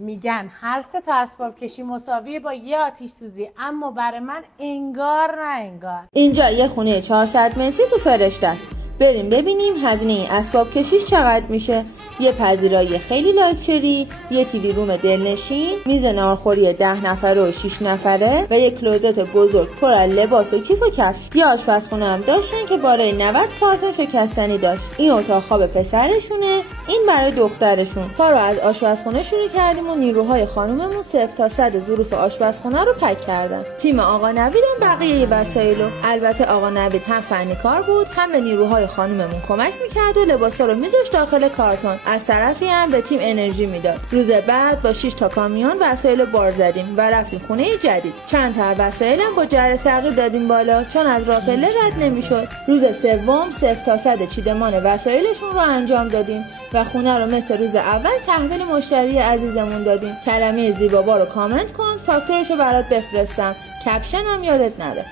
میگن هر سه تا اسباب کشی مساویه با یه آتش سوزی، اما برای من انگار نه انگار. اینجا یه خونه 400 متری تو فرشته است. بریم ببینیم هزینه این اسباب کشیش چقدر میشه. یه پذیرایی خیلی لاکچری، یه تیوی روم دلنشین، میز ناهارخوری 10 نفره و 6 نفره و یه کلوزت بزرگ پر از لباس و کیف و کفش. یه آشپزخونه هم داشتن که بالای 90 کارتون شکستنی داشت. این اتاق خواب پسرشونه، این برای دخترشون. کارو از آشپزخونه شروع کردیم و نیروهای خانوممون 0 تا 100 ظروف آشپزخونه رو پک کردن. تیم آقا نوید هم بقیه وسایلو. البته آقا نوید هم فنی کار بود، هم به نیروهای خانوممون کمک میکرد و لباسا رو میذاشت داخل کارتون. از طرفی هم به تیم انرژی میداد. روز بعد با 6 تا کامیون وسایل بار زدیم و رفتیم خونه جدید. چند تا وسایلم با جره سقی دادیم بالا چون از راپله رد نمیشد. روز سوم 0 تا 100 چیدمان وسایلشون رو انجام دادیم و خونه رو مثل روز اول تحویل مشتری عزیزمون دادیم. کلمه زیبابا رو کامنت کن، فاکتورشو برات بفرستم. کپشن هم یادت نره.